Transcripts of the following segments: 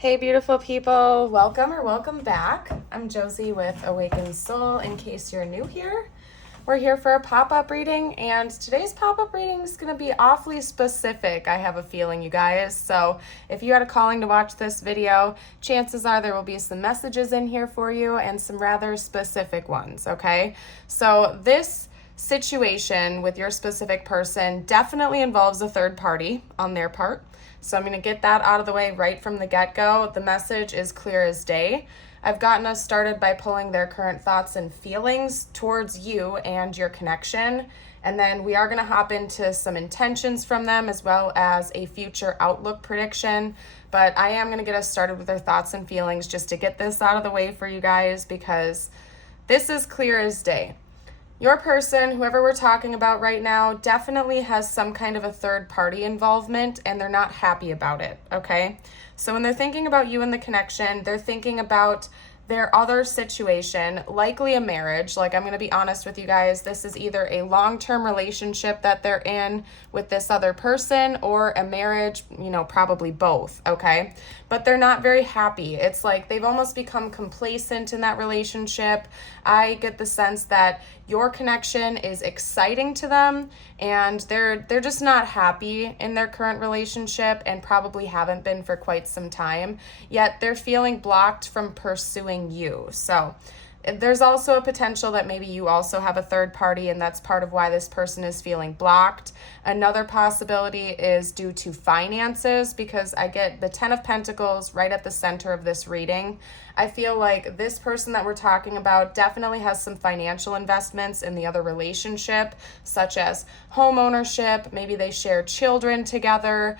Hey beautiful people, welcome or welcome back. I'm Josie with Awakened Soul. In case you're new here, we're here for a pop-up reading, and today's pop-up reading is going to be awfully specific, I have a feeling, you guys. So if you had a calling to watch this video, chances are there will be some messages in here for you and some rather specific ones, okay? So this situation with your specific person definitely involves a third party on their part. So I'm going to get that out of the way right from the get-go. The message is clear as day. I've gotten us started by pulling their current thoughts and feelings towards you and your connection. And then we are going to hop into some intentions from them as well as a future outlook prediction. But I am going to get us started with their thoughts and feelings just to get this out of the way for you guys, because this is clear as day. Your person, whoever we're talking about right now, definitely has some kind of a third party involvement and they're not happy about it, okay? So when they're thinking about you and the connection, they're thinking about their other situation, likely a marriage. Like, I'm going to be honest with you guys, this is either a long-term relationship that they're in with this other person or a marriage, probably both, okay? But they're not very happy. It's like they've almost become complacent in that relationship. I get the sense that your connection is exciting to them and they're just not happy in their current relationship and probably haven't been for quite some time, yet they're feeling blocked from pursuing you. So there's also a potential that maybe you also have a third party and that's part of why this person is feeling blocked. Another possibility is due to finances, because I get the 10 of Pentacles right at the center of this reading. I feel like this person that we're talking about definitely has some financial investments in the other relationship, such as home ownership. Maybe they share children together.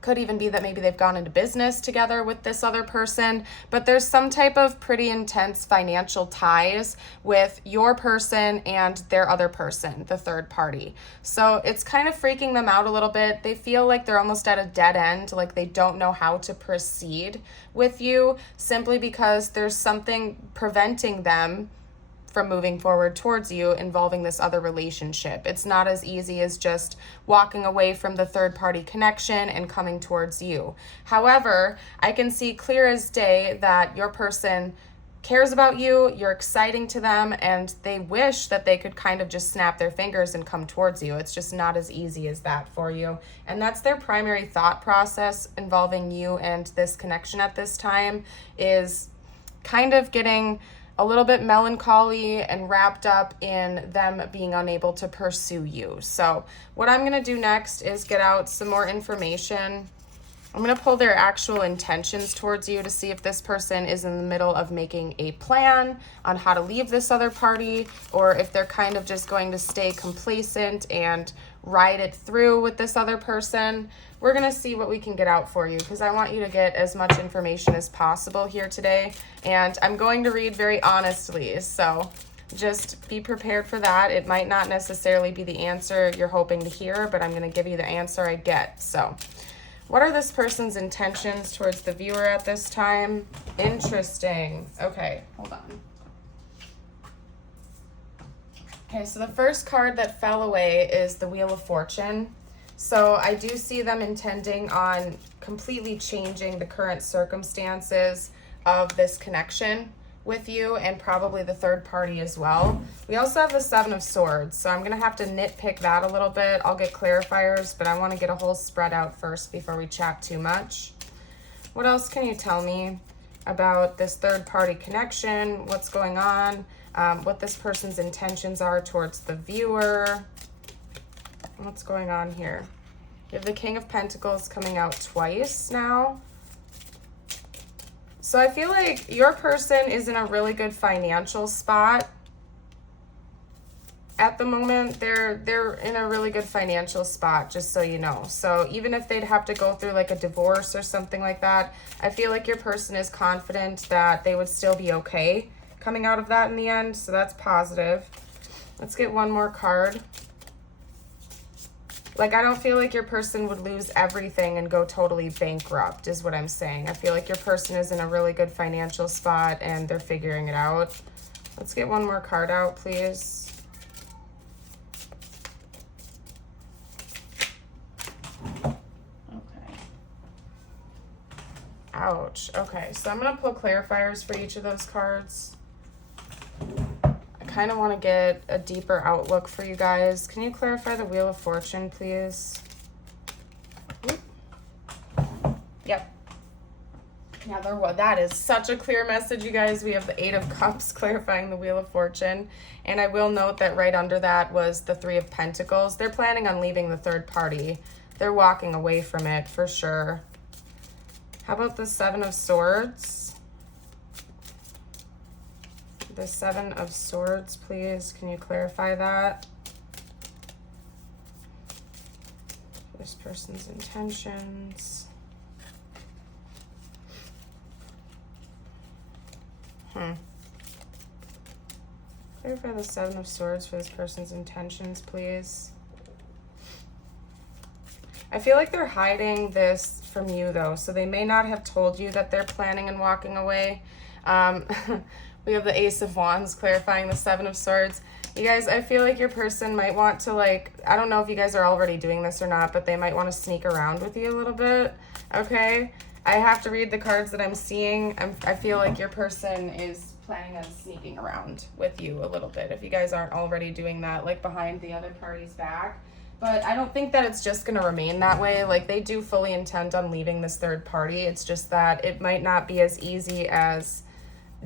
Could even be that maybe they've gone into business together with this other person, but there's some type of pretty intense financial ties with your person and their other person, the third party. So it's kind of freaking them out a little bit. They feel like they're almost at a dead end, like they don't know how to proceed with you simply because there's something preventing them from moving forward towards you involving this other relationship. It's not as easy as just walking away from the third party connection and coming towards you. However, I can see clear as day that your person cares about you, you're exciting to them, and they wish that they could kind of just snap their fingers and come towards you. It's just not as easy as that for you. And that's their primary thought process involving you and this connection at this time, is kind of getting a little bit melancholy and wrapped up in them being unable to pursue you. So what I'm going to do next is get out some more information. I'm going to pull their actual intentions towards you to see if this person is in the middle of making a plan on how to leave this other party, or if they're kind of just going to stay complacent and ride it through with this other person. We're going to see what we can get out for you, because I want you to get as much information as possible here today. And I'm going to read very honestly, so just be prepared for that. It might not necessarily be the answer you're hoping to hear, but I'm going to give you the answer I get. So what are this person's intentions towards the viewer at this time? Interesting. Okay, hold on. Okay, so the first card that fell away is the Wheel of Fortune. So I do see them intending on completely changing the current circumstances of this connection with you and probably the third party as well. We also have the Seven of Swords, so I'm going to have to nitpick that a little bit. I'll get clarifiers, but I want to get a whole spread out first before we chat too much. What else can you tell me about this third party connection? What's going on? What this person's intentions are towards the viewer? What's going on here? You have the King of Pentacles coming out twice now. So I feel like your person is in a really good financial spot. At the moment, they're in a really good financial spot, just so you know. So even if they'd have to go through like a divorce or something like that, I feel like your person is confident that they would still be okay coming out of that in the end. So that's positive. Let's get one more card. Like, I don't feel like your person would lose everything and go totally bankrupt, is what I'm saying. I feel like your person is in a really good financial spot and they're figuring it out. Let's get one more card out, please. Ouch. Okay, so I'm going to pull clarifiers for each of those cards. I kind of want to get a deeper outlook for you guys. Can you clarify the Wheel of Fortune, please? Yep. Yeah, that is such a clear message, you guys. We have the Eight of Cups clarifying the Wheel of Fortune. And I will note that right under that was the Three of Pentacles. They're planning on leaving the third party. They're walking away from it for sure. How about the Seven of Swords? The Seven of Swords, please. Can you clarify that? This person's intentions. Clarify the Seven of Swords for this person's intentions, please. I feel like they're hiding this from you, though, so they may not have told you that they're planning on walking away. We have the Ace of Wands clarifying the Seven of Swords. You guys, I feel like your person might want to, like, I don't know if you guys are already doing this or not, but they might want to sneak around with you a little bit, okay? I have to read the cards that I'm seeing. I feel like your person is planning on sneaking around with you a little bit, if you guys aren't already doing that, like, behind the other party's back. But I don't think that it's just going to remain that way. Like, they do fully intend on leaving this third party. It's just that it might not be as easy as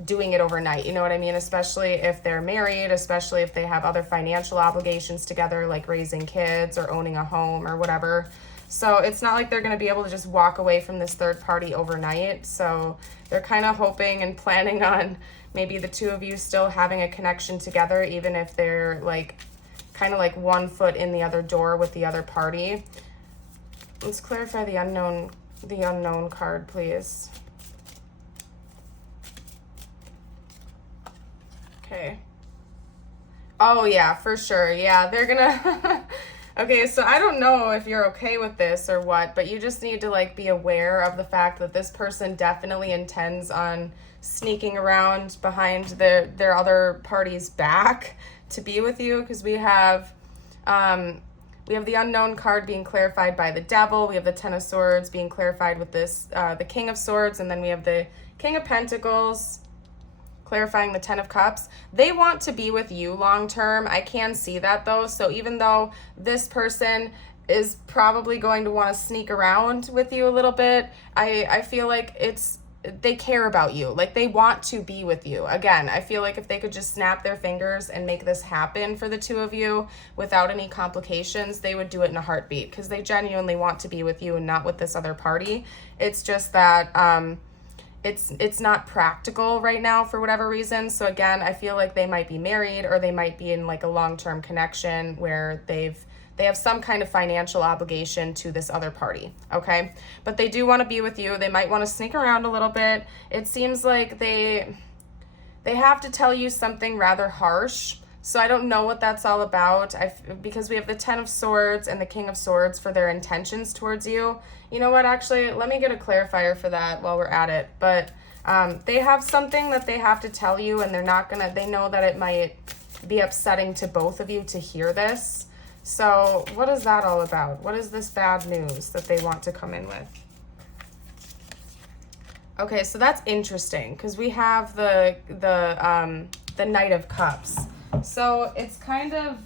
doing it overnight, you know what I mean? Especially if they're married, especially if they have other financial obligations together, like raising kids or owning a home or whatever. So it's not like they're going to be able to just walk away from this third party overnight. So they're kind of hoping and planning on maybe the two of you still having a connection together, even if they're like kind of like one foot in the other door with the other party. Let's clarify the unknown card, please. Okay. Oh, yeah, for sure. Yeah, they're gonna... Okay, so I don't know if you're okay with this or what, but you just need to, like, be aware of the fact that this person definitely intends on sneaking around behind their other party's back to be with you, because we have the unknown card being clarified by the Devil. We have the Ten of Swords being clarified with this, the King of Swords, and then we have the King of Pentacles clarifying the Ten of Cups. They want to be with you long term. I can see that, though. So even though this person is probably going to want to sneak around with you a little bit, I feel like they care about you. Like, they want to be with you. Again, I feel like if they could just snap their fingers and make this happen for the two of you without any complications, they would do it in a heartbeat, because they genuinely want to be with you and not with this other party. It's just that it's not practical right now for whatever reason. So again, I feel like they might be married, or they might be in like a long-term connection where they have some kind of financial obligation to this other party, okay? But they do want to be with you. They might want to sneak around a little bit. It seems like they have to tell you something rather harsh. So I don't know what that's all about, because we have the Ten of Swords and the King of Swords for their intentions towards you. You know what, actually, let me get a clarifier for that while we're at it. But they have something that they have to tell you, and they know that it might be upsetting to both of you to hear this. So what is that all about? What is this bad news that they want to come in with? Okay, so that's interesting, because we have the Knight of Cups. So it's kind of,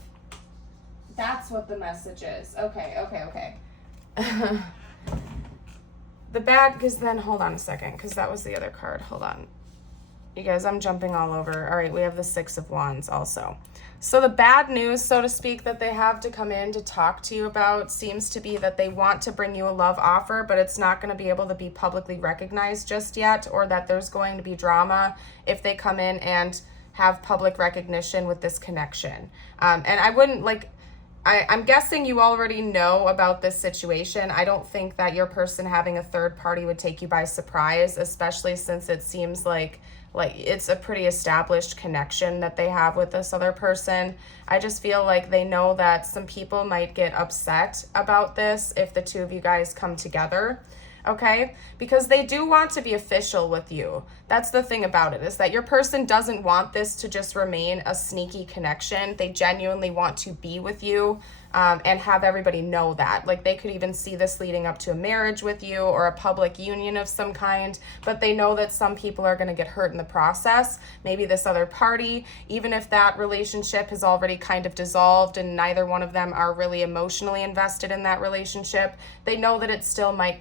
that's what the message is. Okay. The bad, because then, hold on a second, because that was the other card. Hold on. You guys, I'm jumping all over. All right, we have the Six of Wands also. So the bad news, so to speak, that they have to come in to talk to you about seems to be that they want to bring you a love offer, but it's not going to be able to be publicly recognized just yet, or that there's going to be drama if they come in and have public recognition with this connection. And I wouldn't, like, I'm guessing you already know about this situation. I don't think that your person having a third party would take you by surprise, especially since it seems like it's a pretty established connection that they have with this other person. I just feel like they know that some people might get upset about this if the two of you guys come together. Okay, because they do want to be official with you. That's the thing about it, is that your person doesn't want this to just remain a sneaky connection. They genuinely want to be with you and have everybody know that. Like, they could even see this leading up to a marriage with you or a public union of some kind, but they know that some people are going to get hurt in the process. Maybe this other party, even if that relationship has already kind of dissolved and neither one of them are really emotionally invested in that relationship, they know that it still might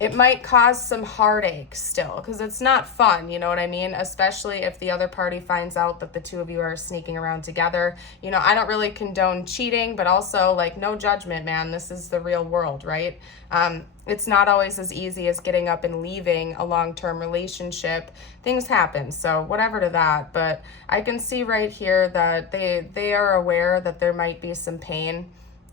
it might cause some heartache still, because it's not fun, you know what I mean? Especially if the other party finds out that the two of you are sneaking around together. You know, I don't really condone cheating, but also, like, no judgment, man. This is the real world, right? It's not always as easy as getting up and leaving a long-term relationship. Things happen, so whatever to that. But I can see right here that they are aware that there might be some pain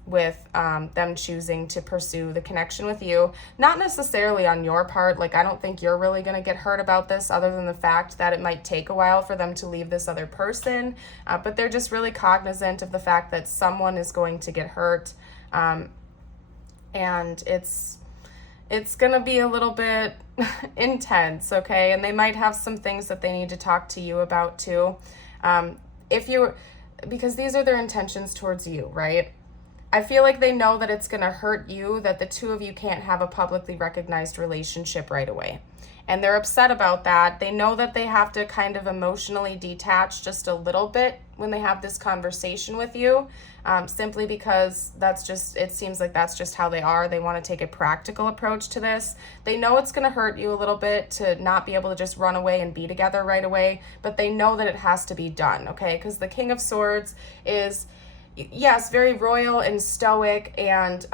with them choosing to pursue the connection with you. Not necessarily on your part. Like, I don't think you're really going to get hurt about this, other than the fact that it might take a while for them to leave this other person. But they're just really cognizant of the fact that someone is going to get hurt. And it's going to be a little bit intense, okay? And they might have some things that they need to talk to you about too. Because these are their intentions towards you, right? I feel like they know that it's going to hurt you, that the two of you can't have a publicly recognized relationship right away. And they're upset about that. They know that they have to kind of emotionally detach just a little bit when they have this conversation with you, simply because it seems like that's just how they are. They want to take a practical approach to this. They know it's going to hurt you a little bit to not be able to just run away and be together right away, but they know that it has to be done, okay? Because the King of Swords is, yes, very royal and stoic, and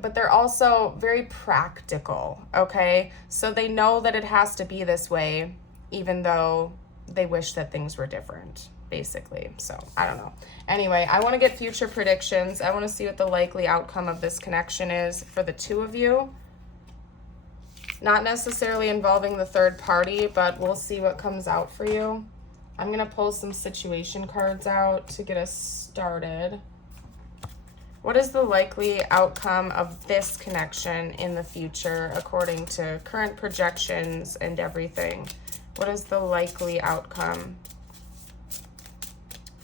but they're also very practical, okay? So they know that it has to be this way, even though they wish that things were different, basically. So I don't know. Anyway, I want to get future predictions. I want to see what the likely outcome of this connection is for the two of you. Not necessarily involving the third party, but we'll see what comes out for you. I'm going to pull some situation cards out to get us started. What is the likely outcome of this connection in the future according to current projections and everything? What is the likely outcome?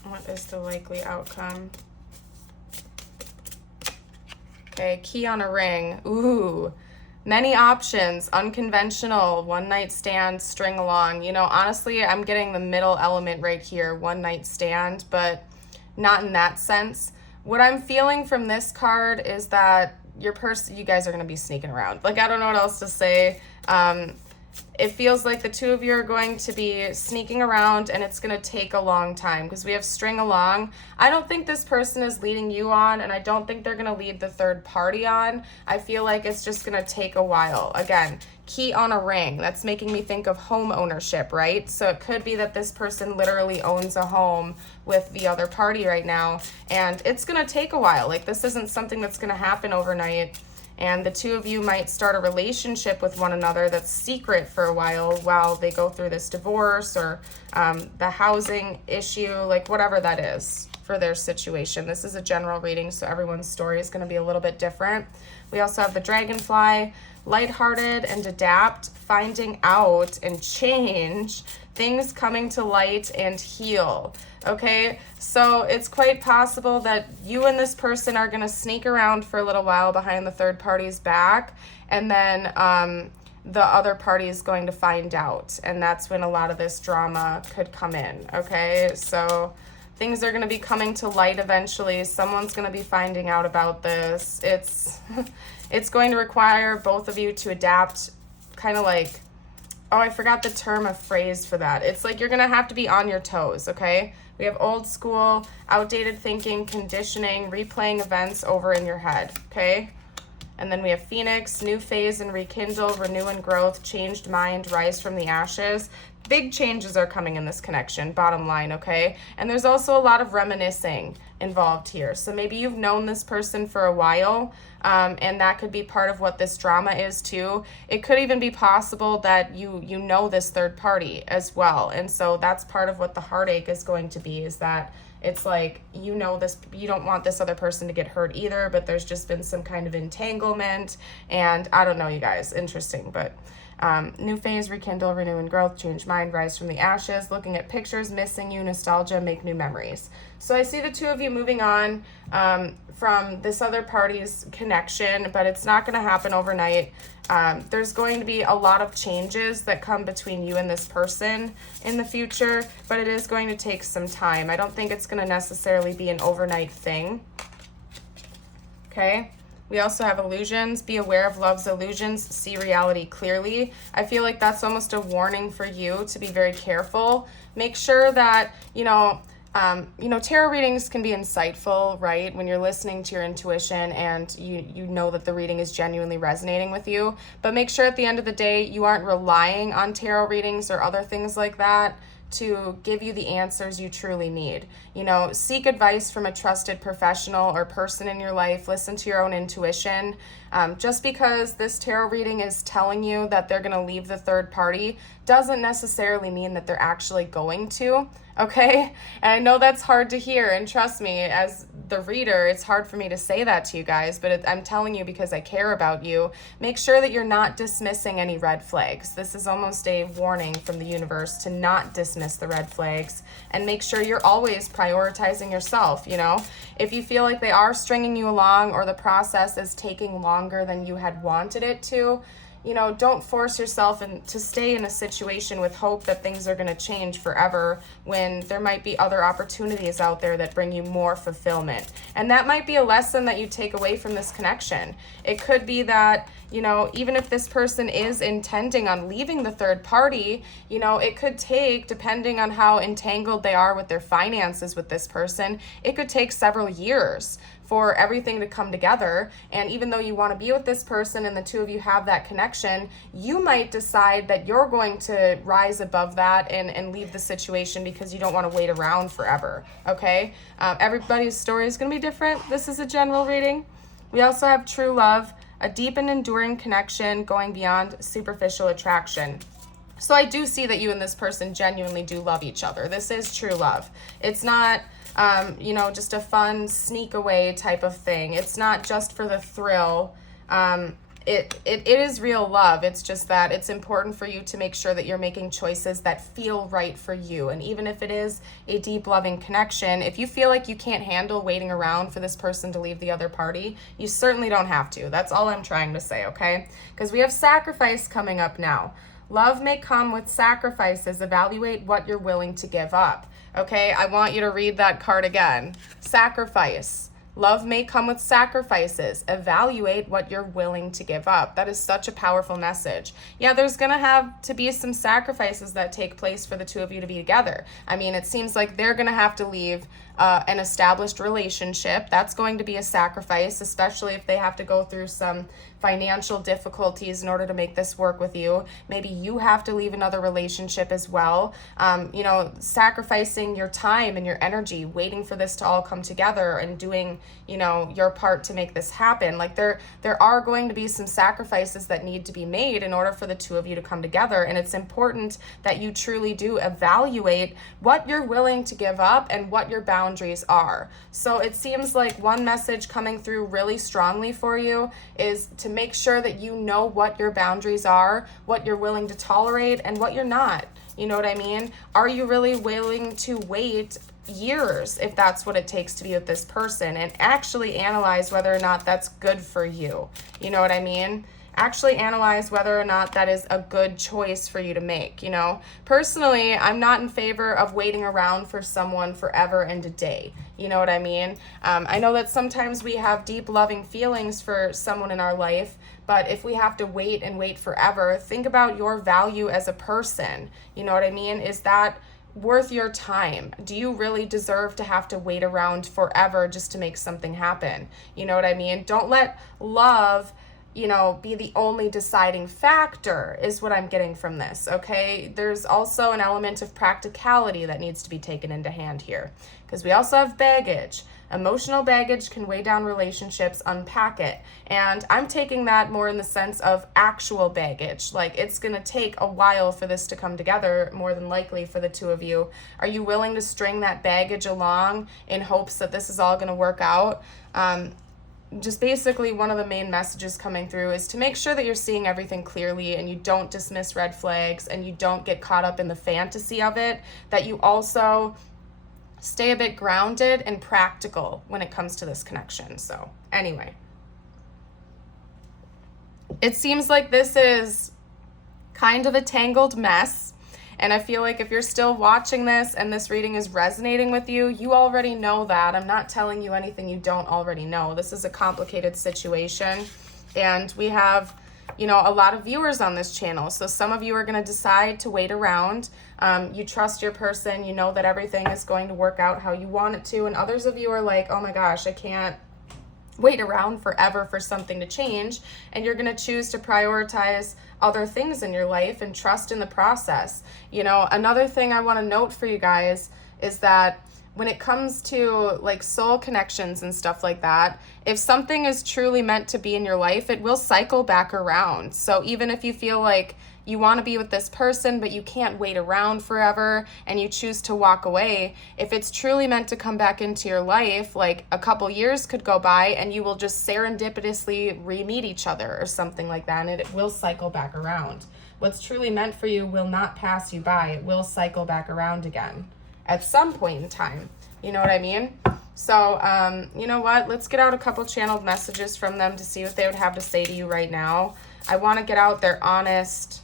What is the likely outcome? Okay, key on a ring. Ooh. Many options, unconventional, one night stand, string along. You know, honestly, I'm getting the middle element right here, one night stand, but not in that sense. What I'm feeling from this card is that you guys are going to be sneaking around. Like, I don't know what else to say. It feels like the two of you are going to be sneaking around, and it's going to take a long time because we have string along. I don't think this person is leading you on, and I don't think they're going to lead the third party on. I feel like it's just going to take a while. Again, key on a ring. That's making me think of home ownership, right? So it could be that this person literally owns a home with the other party right now, and it's going to take a while. Like, this isn't something that's going to happen overnight. And the two of you might start a relationship with one another that's secret for a while they go through this divorce or the housing issue, like whatever that is for their situation. This is a general reading, so everyone's story is going to be a little bit different. We also have the dragonfly, lighthearted and adapt, finding out and change, things coming to light and heal. Okay, so it's quite possible that you and this person are going to sneak around for a little while behind the third party's back, and then the other party is going to find out, and that's when a lot of this drama could come in. Okay, so things are going to be coming to light eventually. Someone's going to be finding out about this. It's going to require both of you to adapt, kind of like, oh, I forgot the term of phrase for that. It's like you're going to have to be on your toes, okay? We have old school, outdated thinking, conditioning, replaying events over in your head, okay? And then we have Phoenix, new phase and rekindle, renew and growth, changed mind, rise from the ashes. Big changes are coming in this connection, bottom line, okay? And there's also a lot of reminiscing involved here. So maybe you've known this person for a while, and that could be part of what this drama is too. It could even be possible that you know this third party as well. And so that's part of what the heartache is going to be, is that it's like, you know, this, you don't want this other person to get hurt either, but there's just been some kind of entanglement, and I don't know, you guys, interesting. But New phase, rekindle, renew and growth, change mind, rise from the ashes, looking at pictures, missing you, nostalgia, make new memories. So I see the two of you moving on from this other party's connection, but it's not going to happen overnight. There's going to be a lot of changes that come between you and this person in the future, but it is going to take some time. I don't think it's going to necessarily be an overnight thing. Okay? We also have illusions. Be aware of love's illusions. See reality clearly. I feel like that's almost a warning for you to be very careful. Make sure that, tarot readings can be insightful, right? When you're listening to your intuition and you know that the reading is genuinely resonating with you. But make sure at the end of the day, you aren't relying on tarot readings or other things like that to give you the answers you truly need. Seek advice from a trusted professional or person in your life. Listen to your own intuition. Just because this tarot reading is telling you that they're going to leave the third party doesn't necessarily mean that they're actually going to, okay? And I know that's hard to hear, and trust me, as the reader, it's hard for me to say that to you guys, but I'm telling you because I care about you. Make sure that you're not dismissing any red flags. This is almost a warning from the universe to not dismiss the red flags, and make sure you're always prioritizing yourself. If you feel like they are stringing you along or the process is taking longer than you had wanted it to, don't force yourself to stay in a situation with hope that things are going to change forever when there might be other opportunities out there that bring you more fulfillment. And that might be a lesson that you take away from this connection. It could be that, even if this person is intending on leaving the third party, it could take, depending on how entangled they are with their finances with this person, it could take several years for everything to come together. And even though you want to be with this person and the two of you have that connection, you might decide that you're going to rise above that and leave the situation because you don't want to wait around forever, okay? Everybody's story is going to be different. This is a general reading. We also have true love, a deep and enduring connection going beyond superficial attraction. So I do see that you and this person genuinely do love each other. This is true love. It's not just a fun sneak away type of thing. It's not just for the thrill. It is real love. It's just that it's important for you to make sure that you're making choices that feel right for you. And even if it is a deep loving connection, if you feel like you can't handle waiting around for this person to leave the other party, you certainly don't have to. That's all I'm trying to say, okay? Because we have sacrifice coming up now. Love may come with sacrifices. Evaluate what you're willing to give up. Okay, I want you to read that card again. Sacrifice. Love may come with sacrifices. Evaluate what you're willing to give up. That is such a powerful message. Yeah, there's going to have to be some sacrifices that take place for the two of you to be together. I mean, it seems like they're going to have to leave an established relationship. That's going to be a sacrifice, especially if they have to go through some financial difficulties in order to make this work with you. Maybe you have to leave another relationship as well. Sacrificing your time and your energy, waiting for this to all come together and doing, your part to make this happen. Like there are going to be some sacrifices that need to be made in order for the two of you to come together. And it's important that you truly do evaluate what you're willing to give up and what your boundaries are. So it seems like one message coming through really strongly for you is to make sure that you know what your boundaries are, what you're willing to tolerate, and what you're not. You know what I mean? Are you really willing to wait years if that's what it takes to be with this person, and actually analyze whether or not that's good for you? You know what I mean? Actually analyze whether or not that is a good choice for you to make. Personally, I'm not in favor of waiting around for someone forever and a day. You know what I mean? I know that sometimes we have deep loving feelings for someone in our life, but if we have to wait and wait forever, think about your value as a person. You know what I mean? Is that worth your time? Do you really deserve to have to wait around forever just to make something happen? You know what I mean? Don't let love be the only deciding factor, is what I'm getting from this, okay? There's also an element of practicality that needs to be taken into hand here, because we also have baggage. Emotional baggage can weigh down relationships. Unpack it. And I'm taking that more in the sense of actual baggage. Like, it's going to take a while for this to come together, more than likely, for the two of you. Are you willing to string that baggage along in hopes that this is all going to work out? just basically one of the main messages coming through is to make sure that you're seeing everything clearly and you don't dismiss red flags and you don't get caught up in the fantasy of it, that you also stay a bit grounded and practical when it comes to this connection. So anyway, it seems like this is kind of a tangled mess. And I feel like if you're still watching this and this reading is resonating with you, you already know that. I'm not telling you anything you don't already know. This is a complicated situation. And we have, you know, a lot of viewers on this channel. So some of you are going to decide to wait around. You trust your person. You know that everything is going to work out how you want it to. And others of you are like, oh my gosh, I can't wait around forever for something to change, and you're going to choose to prioritize other things in your life and trust in the process. You know, another thing I want to note for you guys is that when it comes to like soul connections and stuff like that, if something is truly meant to be in your life, it will cycle back around. So even if you feel like you want to be with this person, but you can't wait around forever and you choose to walk away, if it's truly meant to come back into your life, like a couple years could go by and you will just serendipitously re-meet each other or something like that, and it will cycle back around. What's truly meant for you will not pass you by. It will cycle back around again at some point in time. You know what I mean? So, you know what? Let's get out a couple channeled messages from them to see what they would have to say to you right now. I want to get out their honest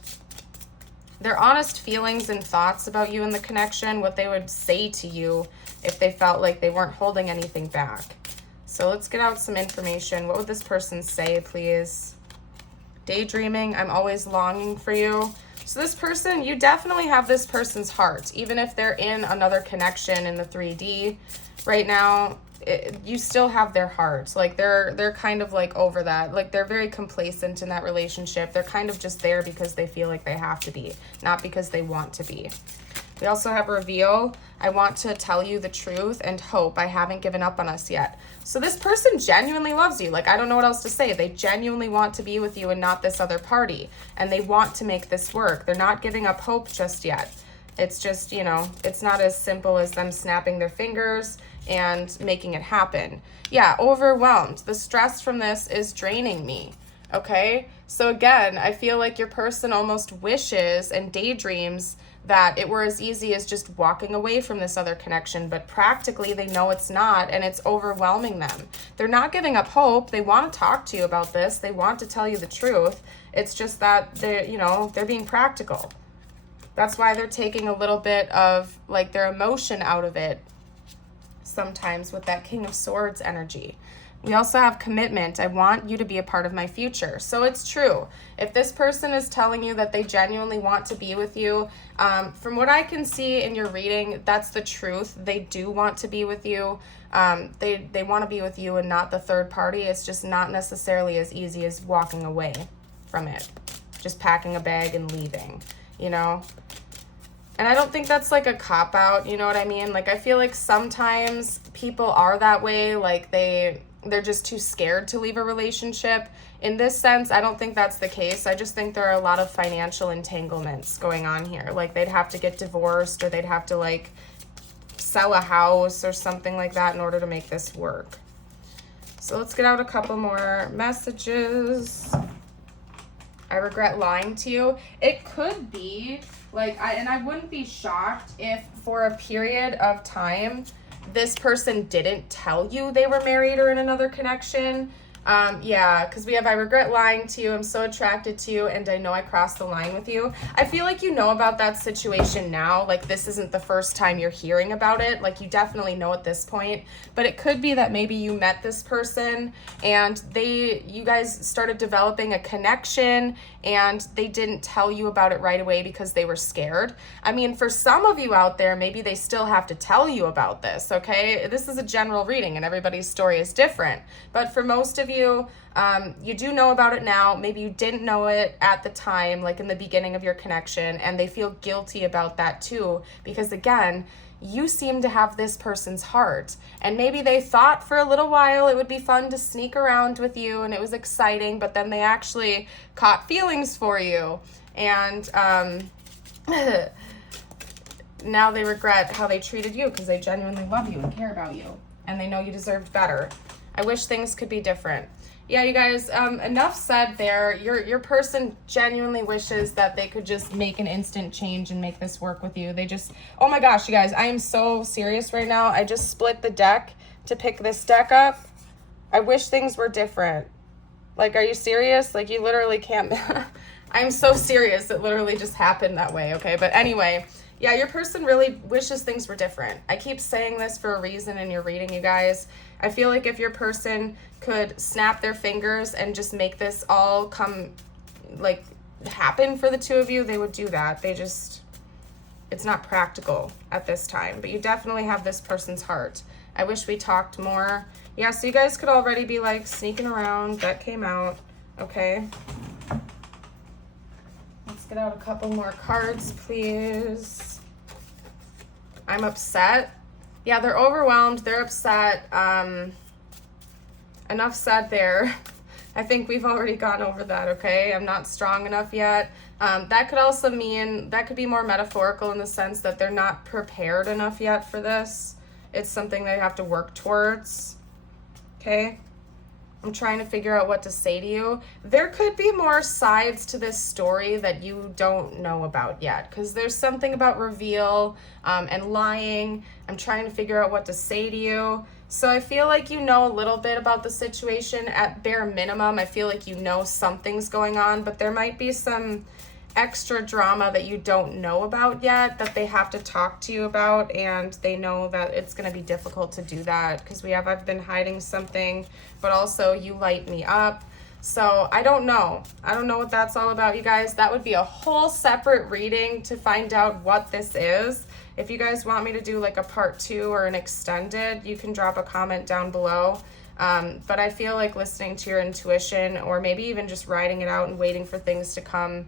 feelings and thoughts about you and the connection, what they would say to you if they felt like they weren't holding anything back. So let's get out some information. What would this person say, please? Daydreaming, I'm always longing for you. So this person, you definitely have this person's heart, even if they're in another connection in the 3D right now. You still have their heart. Like they're kind of like over that. Like they're very complacent in that relationship. They're kind of just there because they feel like they have to be, not because they want to be. We also have reveal. I want to tell you the truth and hope. I haven't given up on us yet. So this person genuinely loves you. Like, I don't know what else to say. They genuinely want to be with you and not this other party. And they want to make this work. They're not giving up hope just yet. It's just, you know, it's not as simple as them snapping their fingers and making it happen. Yeah, overwhelmed. The stress from this is draining me. Okay? So again, I feel like your person almost wishes and daydreams that it were as easy as just walking away from this other connection, but practically they know it's not, and it's overwhelming them. They're not giving up hope. They want to talk to you about this. They want to tell you the truth. It's just that they're being practical. That's why they're taking a little bit of like their emotion out of it sometimes with that King of Swords energy. We also have commitment. I want you to be a part of my future. So it's true. If this person is telling you that they genuinely want to be with you, from what I can see in your reading, that's the truth. They do want to be with you. They want to be with you and not the third party. It's just not necessarily as easy as walking away from it. Just packing a bag and leaving, you know? And I don't think that's like a cop-out, you know what I mean? Like, I feel like sometimes people are that way, like they're just too scared to leave a relationship. In this sense, I don't think that's the case. I just think there are a lot of financial entanglements going on here. Like, they'd have to get divorced, or they'd have to like sell a house or something like that in order to make this work. So let's get out a couple more messages. I regret lying to you. It could be like, I wouldn't be shocked if for a period of time this person didn't tell you they were married or in another connection. Yeah, because we have, I regret lying to you, I'm so attracted to you, and I know I crossed the line with you. I feel like you know about that situation now. Like, this isn't the first time you're hearing about it. Like, you definitely know at this point. But it could be that maybe you met this person and you guys started developing a connection and they didn't tell you about it right away because they were scared. I mean, for some of you out there, maybe they still have to tell you about this, okay? This is a general reading and everybody's story is different. But for most of you, you do know about it now. Maybe you didn't know it at the time, like in the beginning of your connection, and they feel guilty about that too, because again, you seem to have this person's heart, and maybe they thought for a little while it would be fun to sneak around with you and it was exciting, but then they actually caught feelings for you, and now they regret how they treated you because they genuinely love you and care about you and they know you deserved better. I wish things could be different. Yeah, you guys, enough said there. Your person genuinely wishes that they could just make an instant change and make this work with you. They just, oh my gosh, you guys, I am so serious right now. I just split the deck to pick this deck up. I wish things were different. Like, are you serious? Like, you literally can't. I'm so serious. It literally just happened that way, okay? But anyway, yeah, your person really wishes things were different. I keep saying this for a reason in your reading, you guys. I feel like if your person could snap their fingers and just make this all come, like, happen for the two of you, they would do that. They just, it's not practical at this time. But you definitely have this person's heart. I wish we talked more. Yeah, so you guys could already be, like, sneaking around. That came out. Okay. Let's get out a couple more cards, please. I'm upset. Yeah, they're overwhelmed. They're upset. Enough said there. I think we've already gone over that, okay? I'm not strong enough yet. That could also mean, that could be more metaphorical in the sense that they're not prepared enough yet for this. It's something they have to work towards, okay? I'm trying to figure out what to say to you. There could be more sides to this story that you don't know about yet, because there's something about reveal and lying. I'm trying to figure out what to say to you. So I feel like you know a little bit about the situation. At bare minimum, I feel like you know something's going on, but there might be some extra drama that you don't know about yet that they have to talk to you about, and they know that it's going to be difficult to do that because I've been hiding something, but also you light me up. So I don't know what that's all about, you guys. That would be a whole separate reading to find out what this is. If you guys want me to do like a part 2 or an extended, you can drop a comment down below. But I feel like listening to your intuition, or maybe even just writing it out and waiting for things to come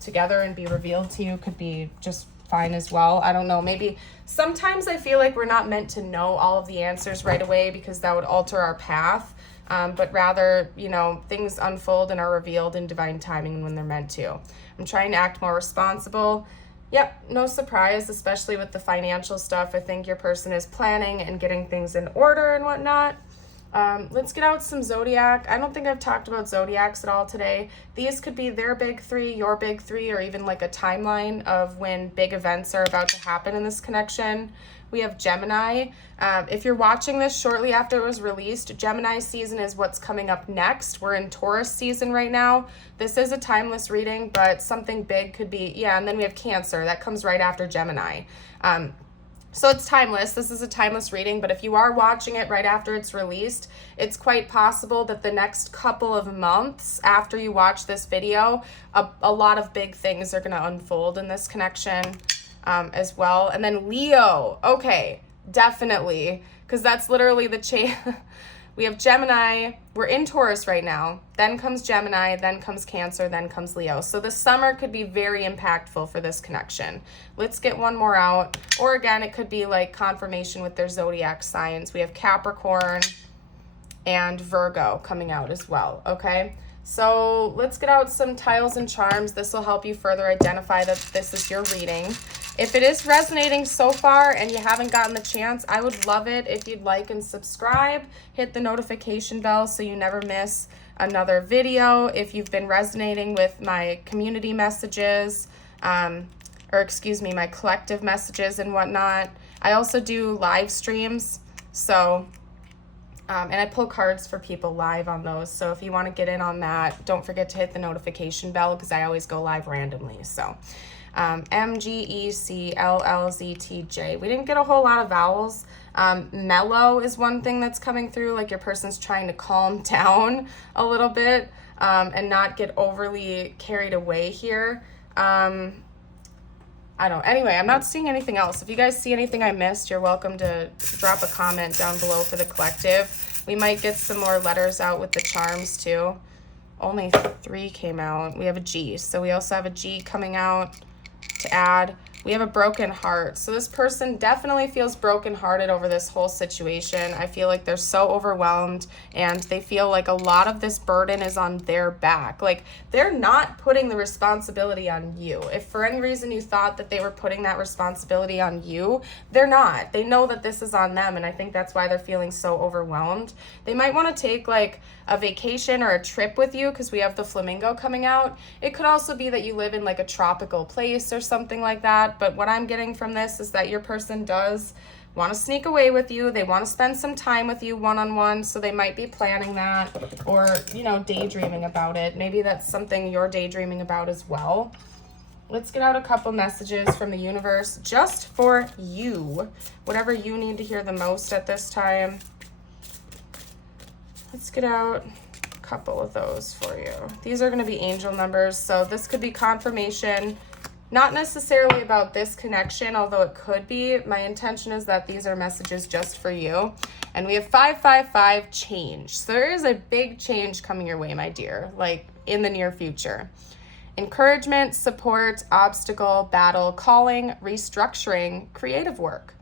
together and be revealed to you, could be just fine as well. I don't know, maybe sometimes I feel like we're not meant to know all of the answers right away because that would alter our path, but rather, you know, things unfold and are revealed in divine timing when they're meant to. I'm trying to act more responsible. Yep, no surprise, especially with the financial stuff. I think your person is planning and getting things in order and whatnot. Let's get out some zodiac. I don't think I've talked about zodiacs at all today. These could be their big 3, your big 3, or even like a timeline of when big events are about to happen in this connection. We have Gemini. If you're watching this shortly after it was released, Gemini season is what's coming up next. We're in Taurus season right now. This is a timeless reading, but something big could be, yeah, and then we have Cancer. That comes right after Gemini. So it's timeless. This is a timeless reading, but if you are watching it right after it's released, it's quite possible that the next couple of months after you watch this video, a lot of big things are going to unfold in this connection as well. And then Leo, okay, definitely, because that's literally the chain. We have Gemini, we're in Taurus right now, then comes Gemini, then comes Cancer, then comes Leo. So the summer could be very impactful for this connection. Let's get one more out. Or again, it could be like confirmation with their zodiac signs. We have Capricorn and Virgo coming out as well, okay? So let's get out some tiles and charms. This will help you further identify that this is your reading. If it is resonating so far and you haven't gotten the chance, I would love it if you'd like and subscribe. Hit the notification bell so you never miss another video. If you've been resonating with my community messages, my collective messages and whatnot. I also do live streams, so and I pull cards for people live on those. So if you want to get in on that, don't forget to hit the notification bell because I always go live randomly. So MGECLLZTJ. We didn't get a whole lot of vowels. Mellow is one thing that's coming through, like your person's trying to calm down a little bit and not get overly carried away here. I don't, anyway, I'm not seeing anything else. If you guys see anything I missed, you're welcome to drop a comment down below for the collective. We might get some more letters out with the charms too. Only 3 came out. We have a G. So we also have a G coming out to add. We have a broken heart. So this person definitely feels brokenhearted over this whole situation. I feel like they're so overwhelmed and they feel like a lot of this burden is on their back. Like they're not putting the responsibility on you. If for any reason you thought that they were putting that responsibility on you, they're not. They know that this is on them, and I think that's why they're feeling so overwhelmed. They might want to take like a vacation or a trip with you because we have the flamingo coming out. It could also be that you live in like a tropical place or something like that. But what I'm getting from this is that your person does want to sneak away with you. They want to spend some time with you one-on-one. So they might be planning that or, you know, daydreaming about it. Maybe that's something you're daydreaming about as well. Let's get out a couple messages from the universe just for you. Whatever you need to hear the most at this time. Let's get out a couple of those for you. These are going to be angel numbers, so this could be confirmation, not necessarily about this connection, although it could be. My intention is that these are messages just for you. And we have 555 change. So there is a big change coming your way, my dear, like in the near future. Encouragement, support, obstacle, battle, calling, restructuring, creative work.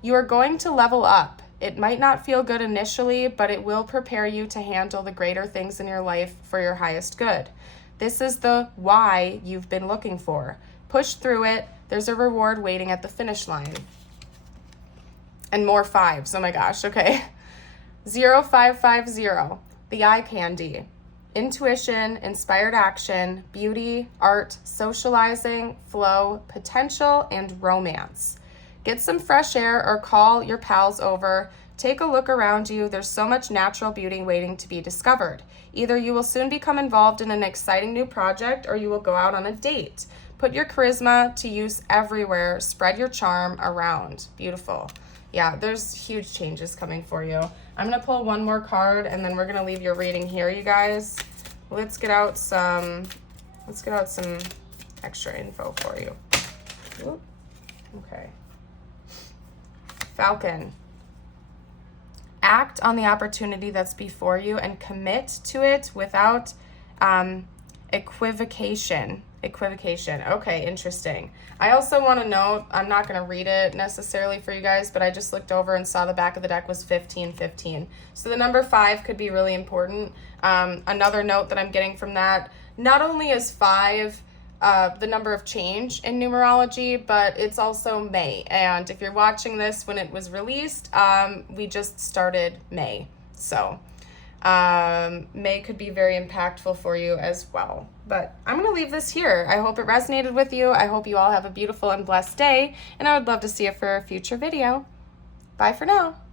You are going to level up. It might not feel good initially, but it will prepare you to handle the greater things in your life for your highest good. This is the why you've been looking for. Push through it. There's a reward waiting at the finish line. And more fives. Oh my gosh. Okay. 0550. The eye candy. Intuition, inspired action, beauty, art, socializing, flow, potential, and romance. Get some fresh air or call your pals over. Take a look around you. There's so much natural beauty waiting to be discovered. Either you will soon become involved in an exciting new project or you will go out on a date. Put your charisma to use everywhere. Spread your charm around. Beautiful. Yeah, there's huge changes coming for you. I'm going to pull one more card and then we're going to leave your reading here, you guys. Let's get out some extra info for you. Ooh. Okay. Falcon. Act on the opportunity that's before you and commit to it without equivocation. Okay, interesting. I also want to note, I'm not going to read it necessarily for you guys, but I just looked over and saw the back of the deck was 1515. So the number 5 could be really important. Another note that I'm getting from that, not only is 5 the number of change in numerology, but it's also May. And if you're watching this when it was released, we just started May. So May could be very impactful for you as well. But I'm going to leave this here. I hope it resonated with you. I hope you all have a beautiful and blessed day, and I would love to see you for a future video. Bye for now.